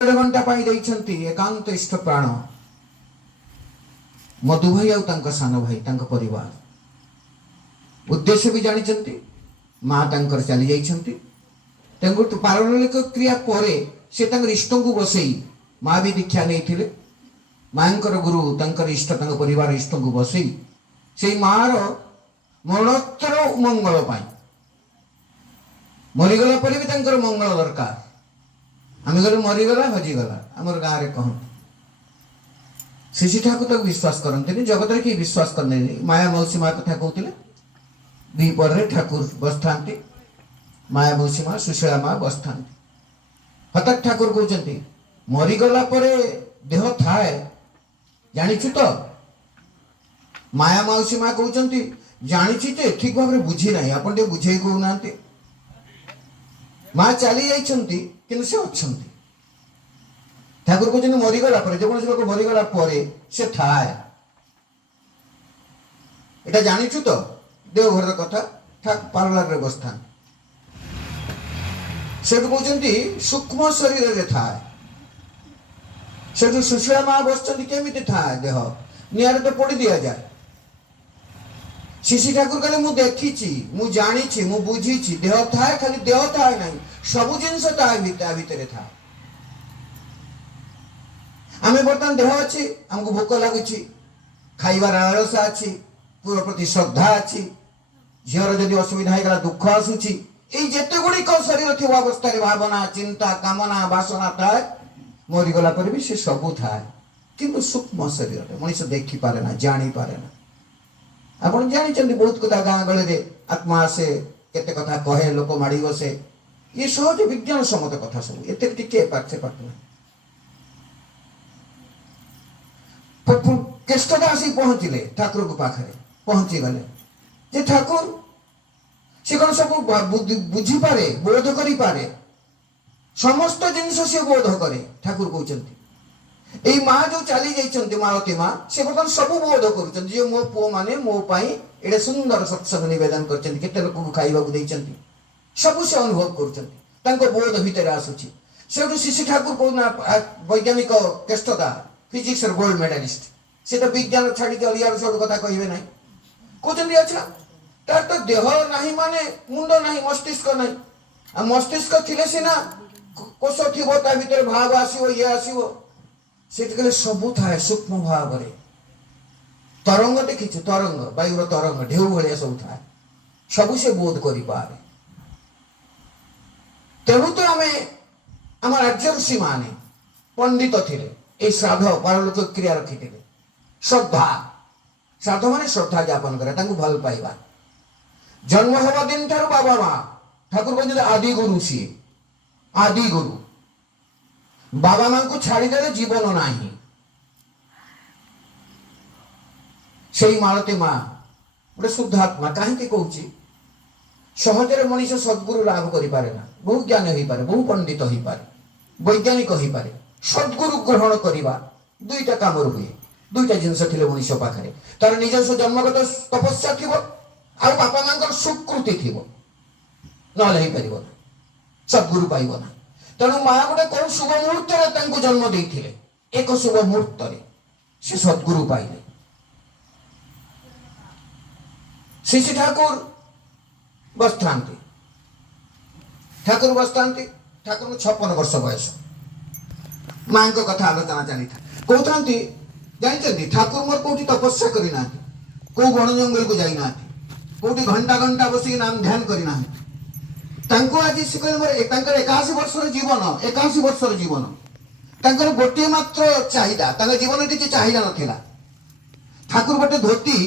घंटा एकांत इष्ट प्राण मधु भाई आउ सान भाई परिवार उद्देश्य भी जानी माँ चली जाती पारलौकिक क्रिया पर से इष्ट को बसई माँ भी दीक्षा नहीं माँ गुरु इष्ट परिवार इष्ट को बसई से माँ मरणोत्तर मंगल मरीगला पर भी मंगल दरकार आम घर मरीगला हजिगला आम गाँव में कहते शिशि ठाकुर तक विश्वास करते जगत में किए विश्वास करने माया मौसी माँ कथा कहते द्विपर ठाकुर बस था माया मौसी माँ सुशीला माँ बस था हठात ठाकुर कहते मरीगला पर देह थाए जानिछु तो माया मौसी माँ कहते जानी ठीक भाव में बुझी ना आप बुझे कहना माँ चली जाती से अच्छा ठाकुर कहते मरीगला जो लोक मरीगला से थाए यहाँ जानिछु तो देवघर कथा पार्लर में बस था से कहते सूक्ष्म शरीर में थाए से सुशीला माँ बस केमी थाए देह निआरे तो पोड़ी दि जाए शिशि ठाकुर कहले मु देखी मु जानी मु बुझी देह थाए खाली देह थाए ना सब जिनस भितर था आम बर्तमान देह अच्छी आमको भोक लगुच खाइबार आलसा अच्छी पूर्व प्रति श्रद्धा अच्छी झीर जदि असुविधा होगा दुख आसूची जिते गुड़िक शरीर थी अवस्था भावना चिंता कामना बासना थाए मरीगला पर भी से सबू थाए किंतु सूक्ष्म शरीर मनीष देखी पारे ना जानी पारे ना आप जानते बहुत कथा गाँ गले आत्मा आसे केते कथा कहे लोक माड़ी बसे ये सहज विज्ञान सम्मत कथा सब एत टे पाठे पाठ ना केष्टता आसिक पहुँचले ठाकुर को पाखे पहुँची गले जे ठाकुर से कौन सब बुझी पारे बोध करी पारे समस्त जिनस से बोध करे ठाकुर कहते यही माँ जो चली जाती मालती माँ से बर्तमान सब बोध कर मो पुओ मैंने मो ये सुंदर सत्संग नवेदन करते लोक को खाइबा सब से अनुभव कर बोध भितर आसूची से शिशि ठाकुर कहना वैज्ञानिक केष्टता फिजिक्स गोल्ड मेडालिस्ट से तो विज्ञान छाड़ी अलियार सब कथा कहे ना कहते अच्छा तार तो देह ना माने मुंड ना मस्तिष्क ना मस्तिष्क थी सीना कोष थी भर भाव आसो ये आसो से सबू थाए सूक्ष्म भाव में तरंग देखीचु तरंग वायुर तरंग ढेउ भाया सब थाए सब से बोध कर तेणु तो आम राज्य ऋषि माने पंडित थे श्राद्ध पारलौकिक क्रिया रखी श्रद्धा श्राद्ध माने श्रद्धा ज्ञापन करे भल पाइबा जन्म हवा दिन ठार बाबा माँ ठाकुर कहते आदि गुरु सी आदि गुरु बाबा माँ को छाड़ीदे जीवन ना से मालती माँ गोटे शुद्धात्मा कहीं कौच सहजरे मनीष सद्गुरु लाभ करें बहु ज्ञान हो पारे बहु पंडित हो पारे वैज्ञानिक हो पारे सद्गुरु ग्रहण करवा दुईटा कम हुए दुईटा जिनस थे मनीष पाखे तार निजस्व जन्मगत तपस्या थी आ बापा माँ स्वीकृति थी ना सद्गुरु पाइब ना तेणु माँ गोटे कौन शुभ मुहूर्त जन्म देते एक शुभ मुहूर्त से सद्गुरु पाइले शिशि ठाकुर बस था ठाकुर बस था ठाकुर को 56 वर्ष बयस माँ को कथा आलोचना चली था कहते जानते ठाकुर मोर कौटी तपस्या करना कौ बण जंगल को जाइना कौटी घंटा घंटा बस नाम ध्यान करना आज से कहले मोर 81 वर्षर जीवन 81 वर्षर जीवन गोटे मात्र चाहिदा जीवन किसी चाहिदा नथिला ठाकुर गोटे धोती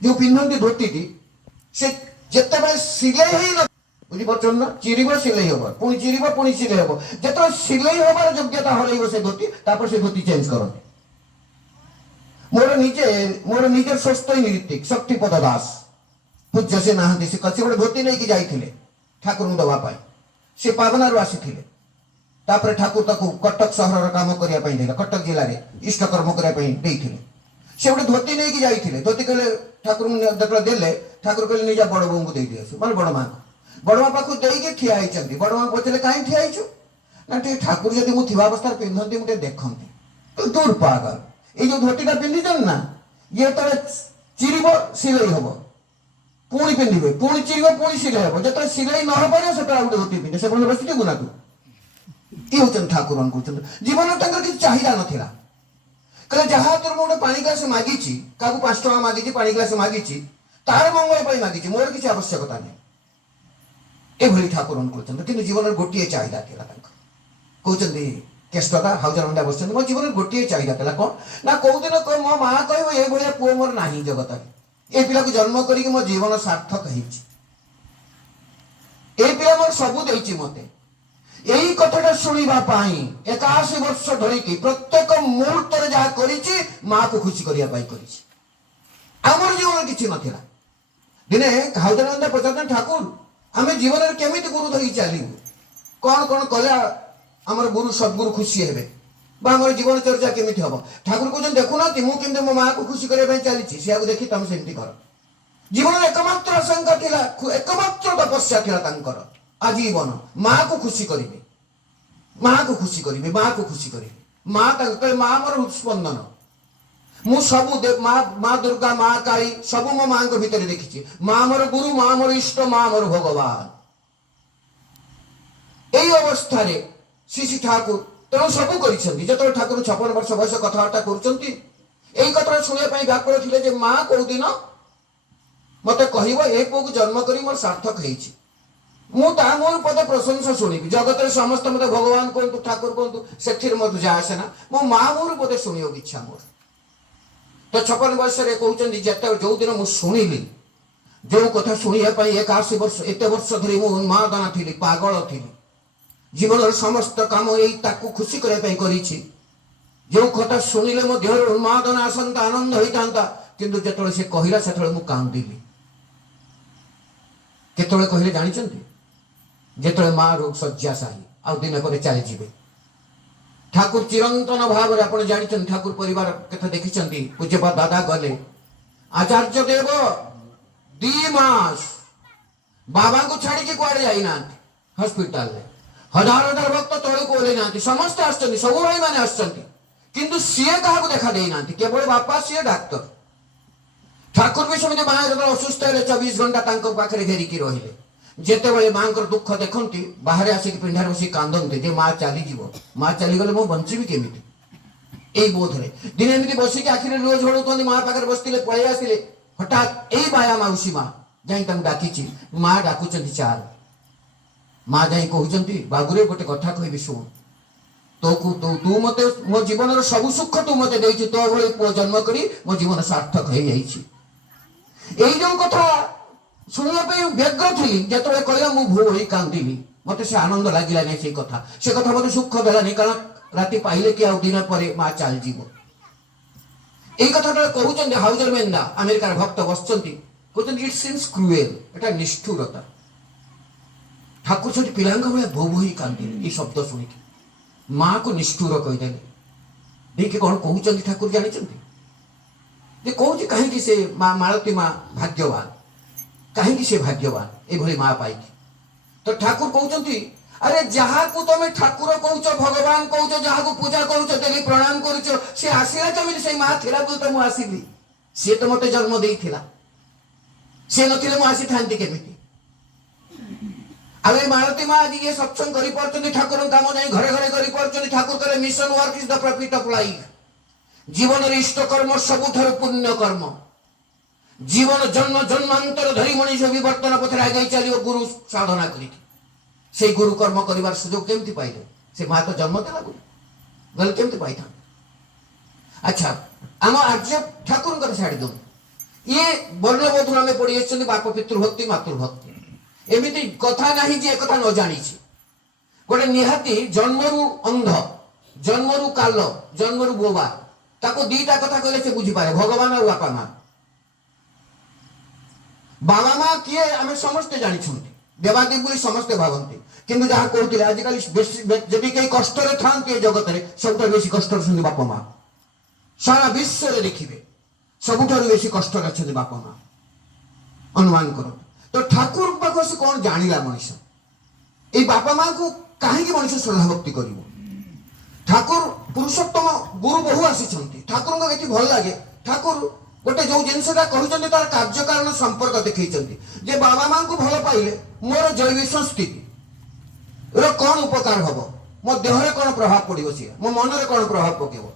जो पिंधती धोती से जिते सिलाई बुझीपार ना चिरीब सिलाई हम पुणी चिरीब पुणी सिलाई हम जो सिलाई हमार योग्यता हर से धोती चेंज करते मोर निजे स्वस्थ नृत्तिक शक्तिपद दास पूज्य से नहांती से गोटे धोती नहीं जाते ठाकुर दवापाई से पावनारू आसी ठाकुर ताकू कटक सहर कम करने कटक जिले में इष्टकर्म करने से गोटे धोती नहीं जाते धोती कहले ठाकुर देले ठाकुर कहले निजा बड़ बों को दे दिए माने बड़ माँ बड़ माँ पाख दे ठिया बड़ माँ पचारे कहीं ठिया ना टे ठाकुर जदि मु थिबा अवस्था पिंधंती मुटे देखंती तो दूर पागल ए जो धोतीटा पिंधिचन ना ये तले चिरिबो सिलाई हबो पुणी पिंधिबे पुणी चिरिबो पुणी सिलाई हबो जत सिलाई न हबो से गोटे धोती पिंधे से बोले बसिते गुना तू ये होचन ठाकुरन को जीवन तंकर कि चाहिदा नथिला कले जहा तोर गोटे पानी ग्लास मागिची काकू 5 टका मागिची पानी ग्लास मागिची तार मंगल पई मागिची मोर किसी आवश्यकता नहीं ए भली ठाकुरन को कि जीवन गोटे चाहिदा थिला तंकर कहते केष्टता हाउजर मंडा बस मो जीवन गोटे चाहिदा थिला कौन ना कौ दिन को मो माँ कहबो ए भलिया पुओ मोर नाही जगत ए पिला को जन्म करी मो जीवन सार्थक हेछि ए पिला मोर सबु देछि मते यही कथाटा शुणा 81 वर्ष धरिकी प्रत्येक मुहूर्त जहाँ करी माँ को खुशी करने आमर जीवन किसी नाला दिने हाउदर पचार ठाकुर आम जीवन में केमी गुरु धरी चलू कौन कौन कले आमर गुरु सदगुरु खुशी हे आम जीवन चर्चा केमी हम ठाकुर कहते देखुना मुझे मो माँ को खुशी करने चली सी देखी तुम सेमती कर जीवन एकमात्र आशंका थिला एकमात्र तपस्या थिला आजीवन माँ को खुशी करेंगे माँ को खुशी करेंगे माँ को खुशी करेंगे माँ माँ मोर स्पंदन मु सबू माँ दुर्गा माँ काली सबू मो माँ को भीतर देखी माँ मोर गुरु माँ मोर इष्ट माँ मोर भगवान यही अवस्था श्री ठाकुर तेणु सबू कर ठाकुर 56 वर्ष बयस कथबार्ता कर कथा शुणा व्याकुल थे माँ कौ दिन मत कह ए पुओ को जन्म करी मोर सार्थक होती मोर पद प्रशंसा शुणी जगत समस्त मत भगवान कहतु ठाकुर कहतु से मत जाए ना मो माँ मोर पद शुणा इच्छा मोर तो 56 वर्ष कहते जिते जो दिन मुझे शुणिली जो कथा शुणा 81 वर्ष एत वर्ष धरी मु उन्मादना थी पागल थी जीवन समस्त काम यही खुशी करने जो कथा शुणिले मो देह उन्मादना आसंता आनंद होता किंतु जो से कहला से मुझे कांदिली केतले कहले जानी जेतले माँ रोग शଯ୍याशायी आउ दिन पर चली जीवे ठाकुर चिरंतन भाव में आप जानी ठाकुर परिवार कथा देखी पूज्यपा दादा गले आचार्य देव 2 मास बाबा को छाड़ी कुआड़े जाइना हॉस्पिटल में हजार हजार भक्त तले को ओल्ले ना समस्त आसछन्ति सब भाई माने आसछन्ति किंतु सीए काहाको देखा देई ना केवल बापा सीए डाक्टर ठाकुर भी सेमती माँ जो असुस्थ है 24 घंटा पाखे घेरिकी रहिले जिते बड़े माँ दुख देखती बाहर आसिक पिंडार बस कांदती जे माँ चलीज माँ चलीगले मु बंची केमी यही बोध रे दिन एमती बसिक आखिरी लुह झड़ुंट माँ पाखे बसते पलि आसिले हठात यही माया मौसी माँ जा डाकी माँ डाकुंट चाल माँ जा कहते बाबुरे गोटे कथा कहबी शुण तो तू मत मो जीवन सब सुख तू मत दे तो भाई पुओ जन्म करी मो जीवन सार्थक हो यही जो कथा शुणापी व्यग्र थी जो कहला मु भू हो कांदिली मत से आनंद लगे नहीं से कथा मत सुख देलानी कारण राति पाइले कि दिन पर माँ चल जीव यही कथा कहते हाउजर मेन्दा अमेरिकार भक्त बस कहते इट सीम्स क्रुएल एटा निष्ठुरता ठाकुर से पिला भाई भो भो कांदिली ये शब्द शुणी माँ को निष्ठुर कहीदे देखिए कौन कहते ठाकुर जानी कौन कहीं से मालती माँ भाग्यवान कहीं से भाग्यवान ये माँ पाई तो ठाकुर कहते अरे जहाँ को तुम ठाकुर कौच भगवान कौच जहाँ को पूजा करुच डेली प्रणाम करुच सी आसला कमी से माँ थिला तो मुझे आसली सी तो मत जन्म देला सी नी मुझे था केमी आगे मालती माँ आज ये सत्संग कर ठाकुर काम नहीं घरे घरे कर ठाकुर करे mission work is the profit of life जीवन इष्ट कर्म सबुठार पुण्य कर्म जीवन जन्म जन्मांतर धरी मनुष्य विवर्तन पथरे आगे चलो गुरु साधना कर गुरु कर्म कर सुजोग केमती पाइले से माँ तो जन्म देला गुरु गल केमती पाई था अच्छा आम आर्य ठाकुर छाड़ी दो ये वर्णबोधन आम पढ़ी बाप पितृभक्ति मातृभक्ति एमती कथा नहीं जे कथा न जानी गोटे निहाती जन्मरु अंध जन्मरु काल जन्मरु बोबा ताको दीटा कथा कहले से बुझी पारे भगवान और बापा माँ बाबा माँ किए आम समस्ते जानी देवादेव बोली समस्ते भावती किंतु जहाँ कहते आजिकल जदि कई कष्ट था जगत में सब बेसी कष्ट बापा माँ सारा विश्व देखिए सबुठ बेसी कष्ट अच्छा बापा माँ अनुमान कर तो ठाकुर पाख से कौन जानिला मनीष ये बापा माँ को कहीं मनुष्य श्रद्धा भक्ति करिवो ठाकुर पुरुषोत्तम गुरु बहु आसी ठाकुर ये भल लगे ठाकुर गोटे जो जिनसा कहते तार कार्य कारण संपर्क देखते जे बाबा माँ को भल पाइले मोर जैविक संस्थिति कौन उपकार हम मो देहरे कौन प्रभाव पड़ो सी मो मन में कौन प्रभाव पकेब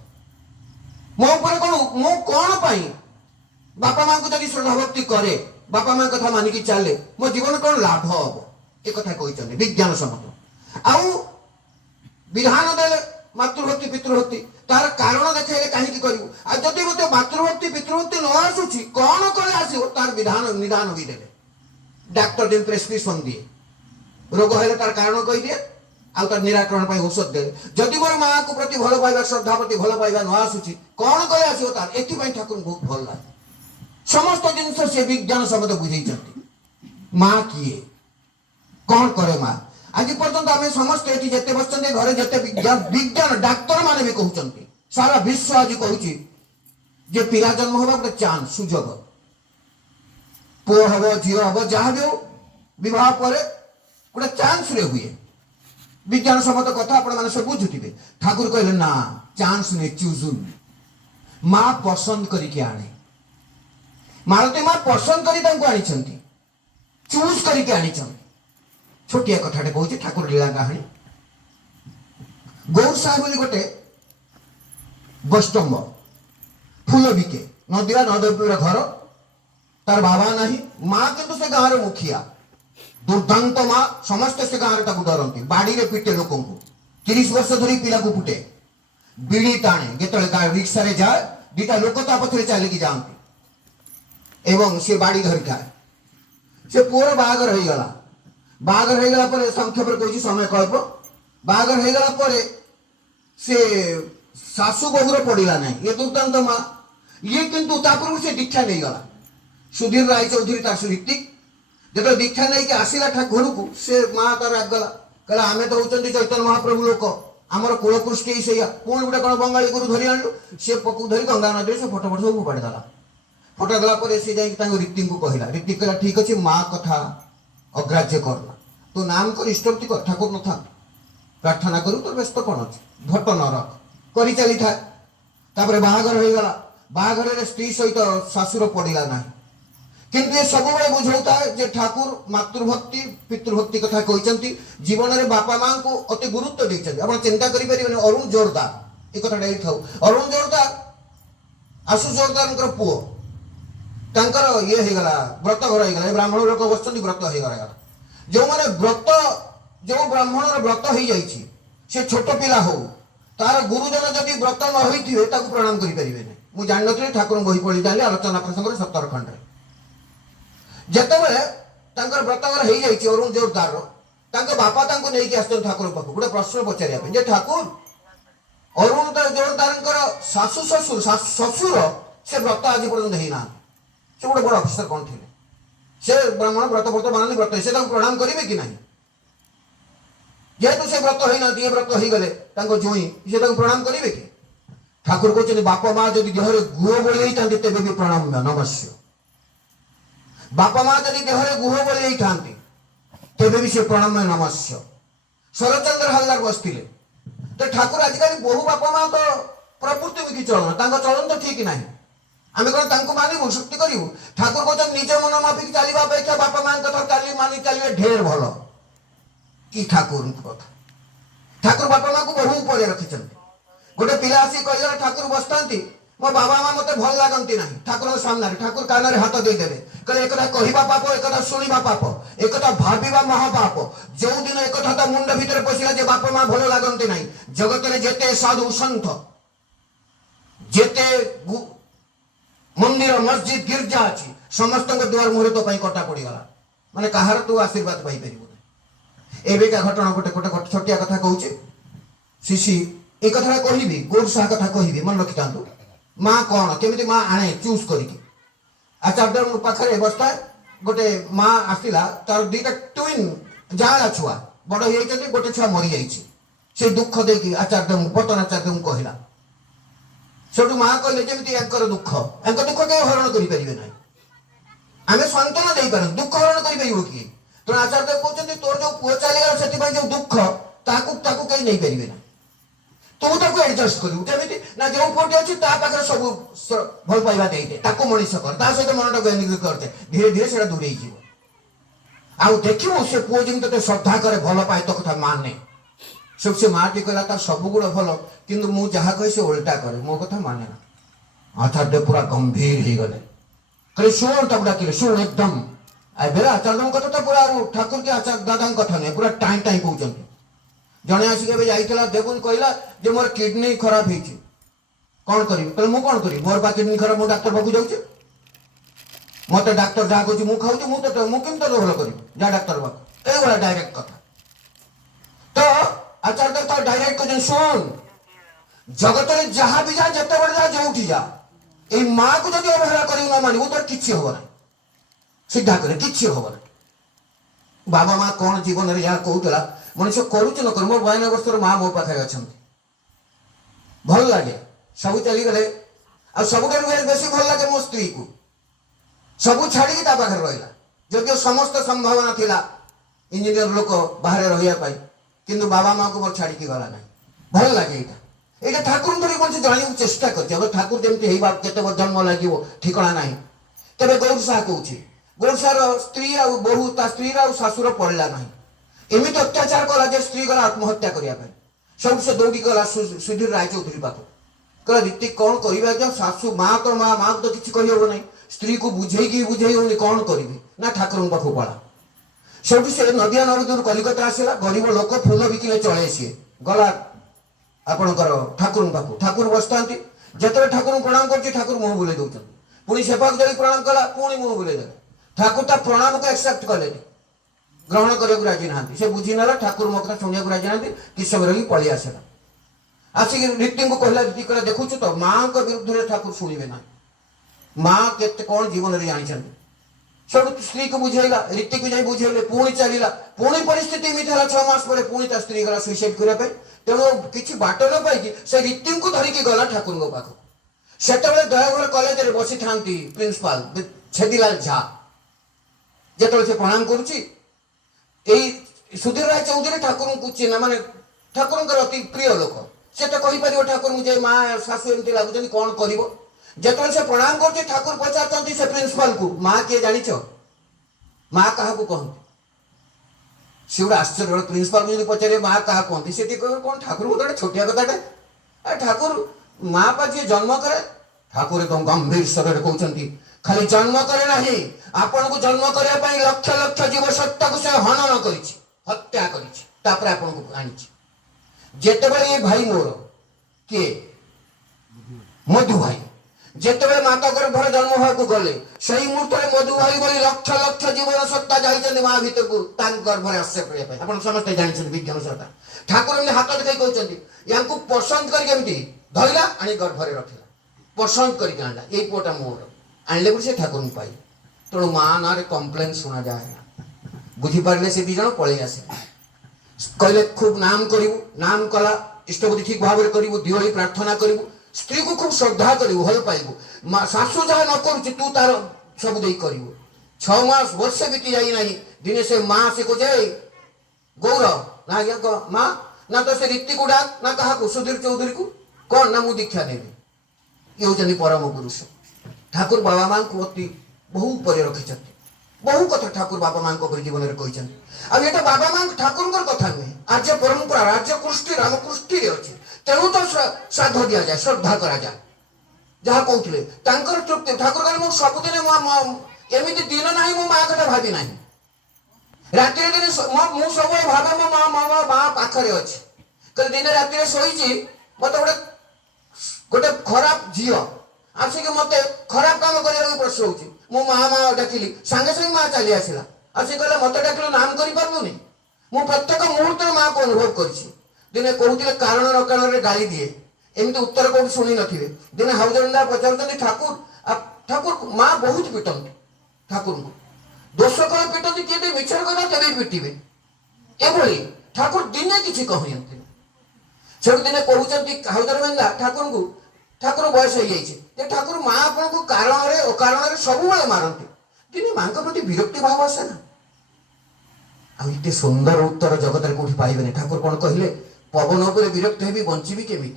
मो ऊपर कौन मु कौन पाई बापा माँ को जब श्रद्धा भक्ति करे बापा माँ कथा मानिकी चले मो जीवन कौन लाभ हम एक कथा कहते विज्ञान सम्मत आउ विधान दे मातृभक्ति पितृभक्ति तार कारण देखे कहीं करूँ आ जदि मत मातृभक्ति पितृभक्ति न आसूची कौन कले आसो तार विधान निदान भी देले डाक्टर दिन प्रेस्क्रिप्शन दिए रोग है तार कारण कही दिए आ तार निराकरण पर औषध दे जदि मोर माँ को प्रति भल पाइबा श्रद्धा प्रति भल पाइबा न आसूची कौन कले आसो तार एथि ठाकुर बहुत भल लगे समस्त जिन से विज्ञान सम्मत बुझे माँ किए कौन करे माँ आज पर्यंत आम समस्त ये जिते बसते घरे जिते विज्ञान डाक्तर माने भी कहते सारा विश्व आज कहूँ पिला जन्म हवा गोटे चांस सुजोग पुओ हम झी हम जहाँ भी हो बह पर गोटे चांस रे हुए विज्ञान सम्मत कथा आपण सब बुझुवे ठाकुर कहले ना चांस नहीं चूजुन माँ पसंद करके आने मालती माँ पसंद कर चूज करके आनी छोटिया कथाटे कहूँ ठाकुर लीला कहानी गौर साहेब बोली गोटे बस्तम्भ फूल बिके नदीरा नदीपुर घर तार बाबा नहीं माँ किंतु से गाँव मुखिया दुर्दांत माँ समस्ते से गाँव में डरती बाड़ी में पिटे लोक 30 वर्ष धरी पिला को पुटे बिड़ी टाणे जो रिक्शा रे जाए दीटा लोक ता पथरे चलिकी जाती एवं सी बाड़ी धरी खाए से पुअर बाहागर हो गला बाहागर हो गला पर संक्षेप कहूँ समय कह बाहागर हो गला पर से शाशु बहुर पड़ा ना ये दुर्दांत माँ ये किंतु तापर से दीक्षा नहीं गला सुधीर राय चौधरी तार ऋतिक जो दीक्षा नहीं कि आसला घर को से माँ तार रागला कहला आम तो होती चैतन्य महाप्रभु लोक आमर कुलकृष्टि से पुणी गोटे कौन बंगाली गुरु धरी आणलु से पकू धरी गंगा नदी से फटो फट सब फोपाड़ी देला फटा देला सी जाए रीति को कहला रीति कहला ठीक अच्छे माँ कथा अग्राह्य करना तू नाम कर इष्टवती कर ठाकुर न था प्रार्थना करू तो व्यस्त कौन अच्छे भट्ट न रख कर चली था बाहागर हो गला बाहागर स्त्री सहित शाशुर पड़ा ना किंतु ये सब बुझौता है जे ठाकुर मातृभक्ति पितृभक्ति कथा कहते जीवन में बापा माँ को अति गुरुत्व देते आप चिंता करें अरुण जोरदार ये कथा था अरुण जोरदार आशु जोरदार पुओ तांकर ये हो गला व्रत घर हो गला ब्राह्मण लोक बस व्रत हो गला जो मैंने व्रत जो ब्राह्मण व्रत हो जाइए से छोट पिला हो तार गुरुजन जदि व्रत न होते प्रणाम करें मुझे जान नी ठाकुर बही पढ़ी जानी आलोचना प्रसंग 17 खंड जितेबले व्रतघर हो जाए अरुण जोरदार बापा नहीं आस ठाकुर पाख गोटे प्रश्न पचारे ठाकुर अरुण जोरदार शाशु शशुर शशुर से व्रत आज पर्यटन होना से गोटे बड़ अफिसर कौन थे से ब्राह्मण व्रत व्रत मानते व्रत से प्रणाम करेंगे कि नहीं जेहेतु से व्रत होना ये व्रत हो गले जुई से प्रणाम करेंगे कि ठाकुर कहते बापा माँ जब देहरे गुह बड़ी तेज भी प्रणाम नमस्य बापा माँ जब देहरे गुह बड़ी तेज भी से प्रणाम नमस्य शरचंद्र हल्दार बसते तो ठाकुर आजिकल बहु बापा माँ तो प्रकृति चलन चलन तो ठीक ना आम कौन मानू शक्ति करूँ ठाकुर कहते निज मन माफिक चलवा अपेक्षा बापा माँ कथा चली मानि चलिए ढेर भल कि ठाकुर कथा ठाकुर बापा माँ को बहु ऊपर रखी गोटे पिला आसी कह ठाकुर बसता मो बाबा माँ मत भल लगती ना ठाकुर सामने ठाकुर कान में हाथ देदेवे कहले एक कहवा पाप एक शुणा पाप एक भाविबा महापाप जो दिन एक तो मुंड भितर पशिला जे बापा माँ भल लगती ना जगत में जेते साधु सन्थ जेते मंदिर मस्जिद गिरजा अच्छी समस्त द्वार मुहरे तो कटा पड़गला माने कहार तू आशीर्वाद पाइपर एवेका घटना गोटे गोटे छोटिया कथा कहूँ शिशी एक कथा कहबी गौर साह कथा कहबी मन रखी था माँ कौन केमी माँ आने चूज करके आचार्य पाखे बसता गोटे माँ आसला तार दीटा ट्विन जाड़ा छुआ बड़ हो गोटे छुआ मरी जाइए से दुख देकी आचार्य पतन आचार्य कहला सेठू माँ कहले जमी यार दुख या दुख के हरण करें ना आम सांत्वना दे पार दुख हरण कर किए तेना आचार्य कहते तोर जो पुओ चलीगला से जो दुख ताकू ताकू कहीं नहीं पारे ना तू ताकू एडजस्ट करू केमिति ना जो पुटी अच्छी ता पाखे सब भल पाइबा दे ताकू मनीष कर ता सहित मनटा एंगेज करते धीरे धीरे से दूरे जीव आउ देखियो से पुओ जमी ते श्रद्धा करे भल पाए तो कथा माने सब से माटी कहला ता सब गुड़ भल किंतु मु जहा कहि से उल्टा करे मो कथा माने ना आचार्य पूरा गंभीर ही गले कहले शुण तब डाकिले शुण एकदम आबे आचार्य कथा तो पूरा ठाकुर के आचार्य दादा कथा नहीं पूरा टाइम टाइम कहउचंती जने आसी के जाइतला देखुन कहला जे मोर किडनी खराब हेछि कोन करी कहले मु कोन करी मोर बा किडनी खराब मु डॉक्टर बाबू जाउचे मते डॉक्टर जा कहउची मु खाउची मु केम तो भल करी जा डॉक्टर बाबू ए वाला डायरेक्ट कथा तो आचार्य तो डायरेक्ट को सुन जगत रे जहां भी जा जते बड़ जा जोठी जा ए मां को जदि अवहेला करी न मानिबो तो किछि होबो ना सीधा करे किछि होबो ना बाबा मां कोन जीवन रे या कहउतला मनुष्य करूच न कर मो 92 वर्षर मां मो पाखे अछंती भल लागे सब चली गले आ सब बेसी भल लागे मो स्त्री को सब छाड़ी की ता पाखे रहिला जदि समस्त संभावना थिला इंजीनियर लोक बाहर रहिया पाई किंतु बाबा मां को मोर छाड़ी की गला नहीं भल लागे एटा एटा ठाकुर धरी कोन से जानियो चेष्टा करछ अब ठाकुर जेमति हेई बाप केते जन्म लागिवो ठिकाना नहीं तबे गौरसा कहउछि गौरसार स्त्री आ बहु ता स्त्री आ सासुर पड़ला नहीं एमित अत्याचार कला जे स्त्री गला आत्महत्या करिया पाई सब से दौड़ी गला सुधीर राय चौधरी पाखो कहला रीति कौन करिबा जो सासु मां तो किछि कहि होबो नहीं स्त्री को बुझेई होनी कौन करिबी ना ठाकुर पाखो पड़ा सब से नदिया नवदूर कलिकता आसला गरीब लोक फूल बिकिले चले सी गला आपणकर ठाकुर पाखो ठाकुर बसतांती जतरे ठाकुर प्रणाम करछि ठाकुर मुंह बुले दउछन पुणी सेवक जड़ी प्रणाम कला पुणी मुंह बुले दे ठाकुर ता प्रणाम को एक्सेप्ट कले ग्रहण करने राजी ना से बुझी ना ठाकुर मो कथा शुणिया राजी ना कि समय ही पलि आसला आसिक रीति को कहला रीति कहला देखुछु तो मां को विरुद्ध रे ठाकुर सुनिबे ना मां केते कोन जीवन रे जानि सब स्त्री को बुझेला रीति को जाई बुझेले पुणी चलीला पुणी परिस्थिति मिथला 6 मास परे पुणी ता स्त्री गला सुसाइड करिया पे तेणु किछि बाट न पाई कि से रीति को धरि के गला ठाकुर को पाखो सेतबे दयागढ़ कॉलेज रे बसी थांती प्रिंसिपल छेदीलाल झा जेतले से प्रणाम करूची एई सुधीर राय चौधरी ठाकुर को चिन्ह माने ठाकुर के अति प्रिय लोक से तो कहि परियो ठाकुर मुझे मां सासु एमती लागुचनी कोन करिवो जेतले से प्रणाम करछि ठाकुर पचारचंती से प्रिंसिपल को मां के जानिछो मां काहा को कहंती शिवरा आश्चर्य प्रिंसिपल को पचारे मां काहा कहंती सेठी कह कोन ठाकुर गोटे छोटिया कथाटे ए ठाकुर मां पा जे जन्म करे ठाकुर एकदम गंभीर स्वर रे कहउचंती खाली जन्म करे नाही आपण को जन्म करे पई लक्ष लक्ष जीव सत्ता को से हनन करिछि हत्या करिछि तापर आपण को आनिछि जेतेबेले ये भाई मोर के मधु भाई जेतेबेले माता गर्भर जन्म हो को गले सही मुहूर्त रे मधु भाई बोली लक्ष लक्ष जीवन सत्ता जाइछन मां भीतर को तान गर्भर आश्रय करे पई आपण समस्त जानिछन विज्ञान सत्ता ठाकुर ने हाथ देखै कहउचंती यांको पसंद कर केमती धइला आनी गर्भरे रखिला पसंद करी कांडा एई पोटा मोर आनले से ठाकुर पाई तेणु मां ना कम्प्लेन शुणा जाए बुझी पारे से दी जन पलि आसे कहले खूब नाम करू नाम कला इष्टपति ठीक भाव करू दिवाली प्रार्थना करू स्त्री को खूब श्रद्धा करू हल पाइबू सासू जहाँ न करू तू तार सब दे करू 6 मास वर्ष बीती जाई नहीं दिने से मां से को जाए गौरव ना आज्ञा कह मां ना तो से रीति को डाक ना कहा को सुधीर चौधरी को कौन ना मु दीक्षा देवी ये होचनी परम पुरुष ठाकुर बाबा मां को अति बहु परे रखिछथि बहु कथा ठाकुर बाबा मां को जीवन रे कहिछथि अब एटा बाबा मां ठाकुर कर कथा नहीं आज परंपरा राज्य कृष्टि राम कृष्टि रे अछि तेणु तो श्राद्ध दिया जाए श्रद्धा करा जाए जहाँ कहते तृप्ति ठाकुर कहले मु सबुदिन एमिति दिन नाही मो मां कथा भाबी नाही राति दिन मु सब भाबे मो मां पाखरे अछि कहले दिन राति सोईची मते गोटे खराब झियो आसिक मते खराब काम करिया प्रश्न होची मो मां डाकिली संगे संगे मां चली आसिला आसी कहले मते डाकिलो नाम करि पारलुनी मु प्रत्येक मुहूर्त मां को अनुभव करछि दिने कहूतिले कारण न कारण रे गाली दिए एमती उत्तर को सुनी नथिबे दिने हाउजरंदा पचारतनी ठाकुर मां बहुत पिटंती ठाकुर को दोष कर पिटंती केते मिछर करा तबे पिटिबे एभली ठाकुर दिने किछि कहयंती सब दिने कहउचंती हाउजरंदा ठाकुर को ठाकुर बयस हो जाइए ठाकुर मां आपन को कारण रे अकारण रे सब बेले मारती दिने मां का प्रति विरक्ति भाव आसे ना आते सुंदर उत्तर जगत कौटी पाइबे। ठाकुर कौन कहले पवन उपर विरक्त हेबी बंची केमी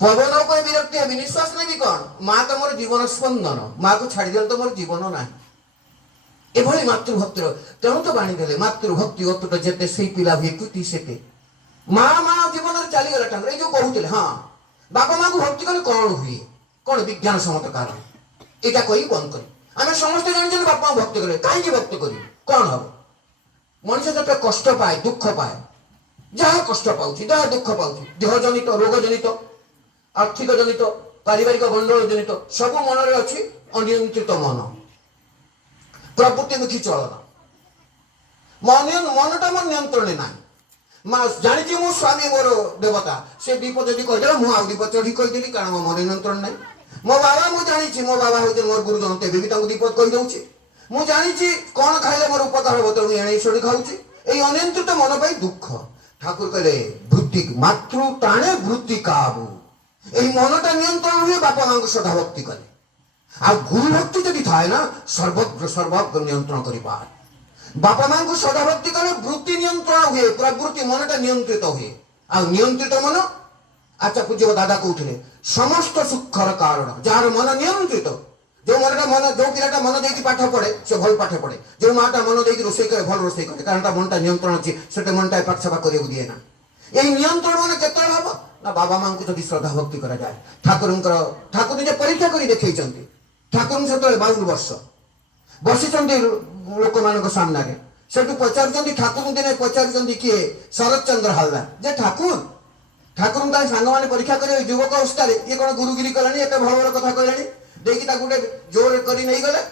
पवन उपर विरक्त हेबी निश्वास नेबी कौन माँ तो मोर जीवन स्पंदन माँ को छाड़ी दिल तो मोर जीवन ना एभली मातृभक्तिर तेणु तो बाणीदेले मातृभक्ति अतुट जेते से पिला हुए कृति सेते माँ माँ जीवन चलीगला ठाकुर जो कहते हाँ बापा माँ को भक्ति कले कौन हुए कौन विज्ञान सम्मत कारण यहाँ कही बंद कर आम समस्त जानी बापा भक्ति करें कहीं भक्ति कर कौन हम मनुष्य जो कष्ट पाए दुख पाए जहाँ कष्ट पाऊँ जहाँ दुख पाऊँ देह जनित रोग जनित आर्थिक जनित पारिवारिक गंडल जनित सब मन में अच्छी अनियंत्रित मन प्रवृत्तिमुखी चलन मनटा मोर नियंत्रण ना माँ जानी मो स्वामी मोर देवता से दीप जब कहीदे मुझे दीप चढ़ी कहीदेली कारण मो मन नियंत्रण ना मो बाबा मुझे जानी मो बाबा हूँ मोर गुरुजन तेज भी दीपद कहीदे मुझे जानी कौन खाइले मोर उपकार हम तेणु एणे शोड़ी खाऊँ ये अनियंत्रित मन पाई दुख ठाकुर कहले वृत्ति मातृ टाणे वृत्ति काबू यही मनटा नियंत्रण हुए बापा माँ को श्रद्धा भक्ति कले आ गुरु भक्ति जदि थाए ना सर्वग्र सर्वग्र नियंत्रण कर बापा माँ को श्रद्धा भक्ति कले वृत्ति नियंत्रण हुए प्रवृत्ति मनटा नियंत्रित हुए आ नियंत्रित मन अच्छा पूज्य दादा कहते समस्त सुखर कारण जार मन नियंत्रित जो मनटा मन जो पिलाटा मन देकी पाठ पढ़े से भल पाठ पढ़े जो माटा मन देकी रोषे करे भल रोषे करे कारण मनटा नियंत्रण अच्छी से मनटा पाठ सफा कर दिए ना यही नियंत्रण मन केत हम ना बाबा माँ को जब श्रद्धा भक्ति करा जाए ठाकुर निजे परीक्षा कर देखते ठाकुर से 52 वर्ष बसी लोक मान सामने से पचार ठाकुर दिने पचार किए शरत चंद्र हालदा जे ठाकुर ठाकुर सांग मैंने परीक्षा कर युवक अवस्था ये कौन गुरुगिरी कला एत भल भल कथा कहलानी देखी गोटे जोर कर नहीं गले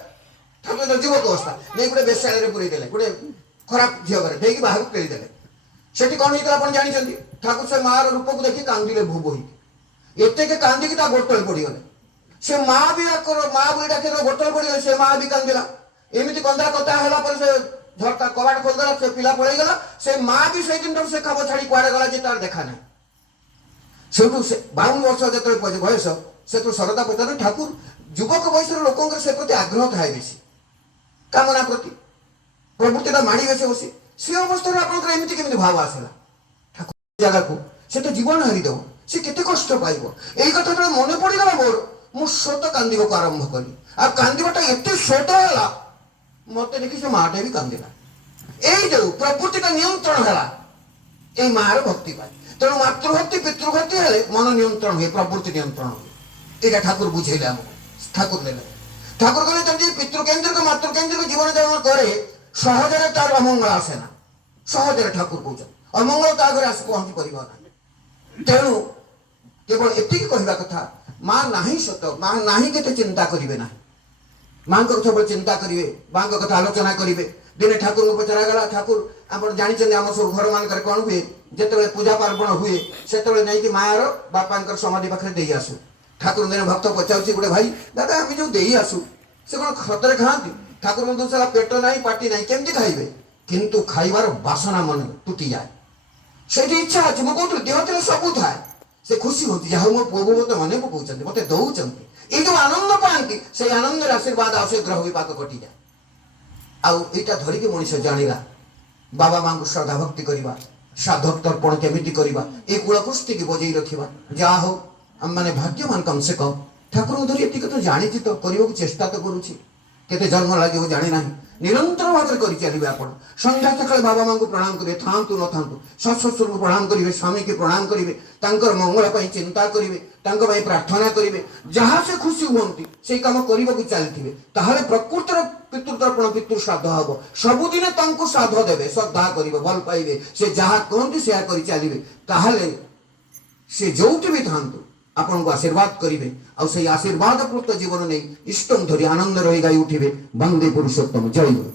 ठाकुर युवक अवस्था नहीं गोटे बेश्यालय पुरे देले गोटे खराब झील घर देखिए बाहर फेरीदेले से कौन होता आप जानते ठाकुर से माँ रूप को देखिए कांदिले भू बोही एत कांदिकी गोटल पड़गले से माँ भी माँ बुढ़ी डाक गोटल पड़गले से माँ भी कांदिला एमती कंदा कथा है से झरका कबाट खोलदेला से पिला पड़ेगला से माँ भी से दिन से खबर छाड़ी कुआड़े गला तार देखा ना से 52 वर्ष जो बयस से तो शरदा पचार ठाकुर युवक बयस लोक से प्रति आग्रह थाए बेसी कामना प्रति प्रवृत्ति माड़ी बेसे बसी सी अवस्था आपमती केमी भाव आसला ठाकुर जगह को से तो जीवन हारिदेव सी केते कष्ट पाइब यही कथा मन पड़गला मोर मुत कांदक आरंभ कली आ कांदटा एत स्वत है मत देखी से माटे भी कांदिला यही जो प्रवृत्ति नियंत्रण है यही मार भक्ति पाए तेणु मातृभक्ति पितृभक्ति है मन नियंत्रण हुए प्रवृत्ति नियंत्रण हुए यहाँ ठाकुर बुझेले आमको ठाकुर ने ठाकुर कहले पितृकेन्द्रिक मातृकेन्द्रिक जीवन जापन करे सहजरे तार अमंगल आसे ना सहजरे ठाकुर कौन अमंगल ता घरे आस पहुंची पार तेणु केवल एति कहवा कथा माँ नाही सत माँ नाही के चिंता करेंगे ना माँ को सब चिंता करेंगे माँ को कथा आलोचना करेंगे दिने ठाकुर को पचरागला ठाकुर आप जानते आम सब घर मान कौन हुए जिते पूजा पार्वण हुए से नहीं मायार बापा समाधि पाखे दे आसू ठाकुर दिन भक्त पचार गोटे भाई दादा आम जो दे आसू से कौन सतरे खाती ठाकुर दूसरा पेट ना पार्टी ना केमती खाइबे किंतु खाइबार बासना मन तुटी जाए से इच्छा अच्छे मुझे कहूँ देह तेल सबू थाए से खुशी होती जहाँ मो पुओ मत मन पकाउछन्ति मते दौछन्ति ये जो आनंद पाती से आनंद आशीर्वाद आशीर्ग्रह विपाक कटि जाए आउ यहाँ धरिकी मनीष जानिला बाबा माँ को श्रद्धा भक्ति करवा साधक तर्पण केमिति करवा ये कूलकुष्टि की बजई रखा जहाँ हो आम मैंने भाग्यवान कम से कम ठाकुर धरी एति तो जानी तो करने को चेष्टा तो करुँची केते जन्म लगे जानी ना निरंतर भाव कर चलिए आप संध्या सकाल बाबा माँ को प्रणाम करेंगे था न था सशुर को प्रणाम करेंगे स्वामी की प्रणाम करेंगे मंगल पर चिंता करेंगे प्रार्थना करेंगे जहाँ से खुशी हुई से कम करने को चलते प्रकृत पितृतर्पण पितृ श्राद्ध हम सबुदिन श्राद्ध देवे श्रद्धा करेंगे भल पाइबे से जहाँ कहते से कर चलिए से जो भी था आपन को आशीर्वाद करेंगे और आशीर्वाद प्रोक्त जीवन नहीं इष्टम धरी आनंद रही गाई उठे वंदे पुरुषोत्तम जय गुरु।